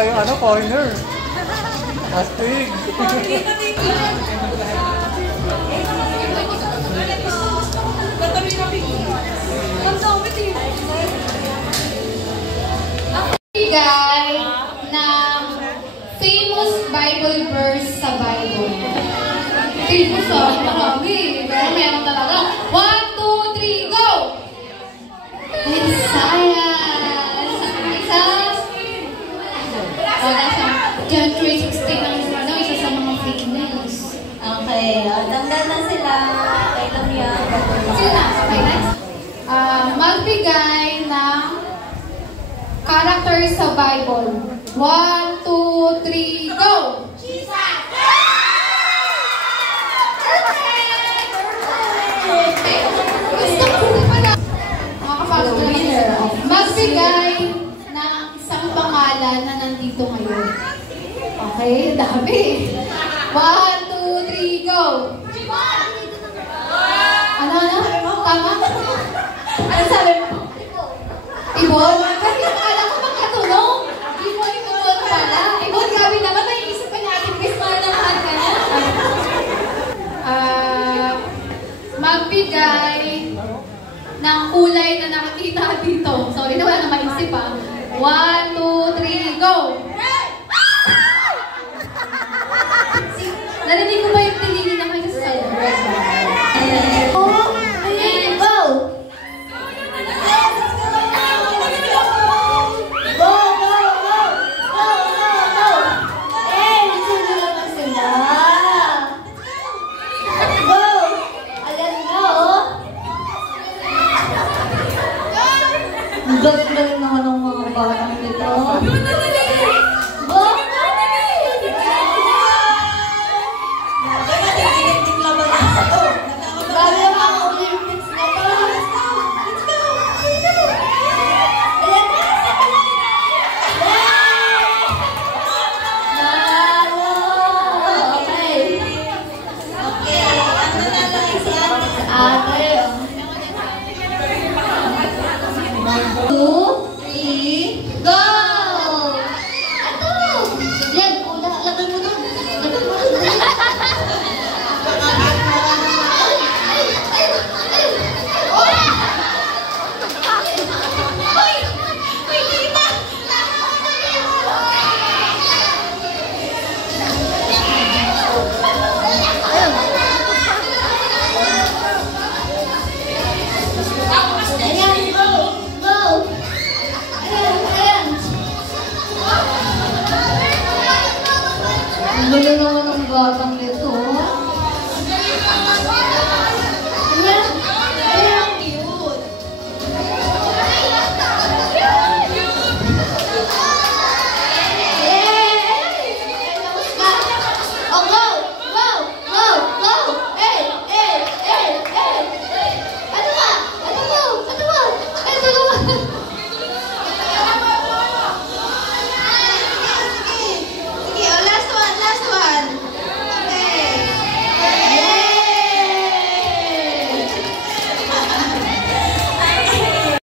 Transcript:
yung ano, corner. Astig. Bigay ng famous Bible verse sa Bible. Famous marami. Pero meron talaga. 1, 2, 3, go! Isaiah. John 3:16 ang isa sa mga fake news. Okay, tanggal na sila. Okay lang yan. Sila, okay, next. Magbigay ng character sa Bible. 1, 2, 3, go! Jesus! Gusto ko pala. Makakapagod na winner. Magbigay ng isang pangalan na nandito ngayon. Okay, dami. 1, 2, 3, go! Ano? Tama? Ano sabi mo? Ibon? Kasi akala ko makatulong. Ibon pala. Ibon, gabi naman. May isip ka natin. Bis, mahal ka na. Magbigay ng kulay na nakikita dito. Sorry na, wala na maisip ha. 1, 2, 3, go! Narinig ko ba yung pinili na kayo sa celebrate? And go! Galing naman ng mga batang dito. Galing naman ang batang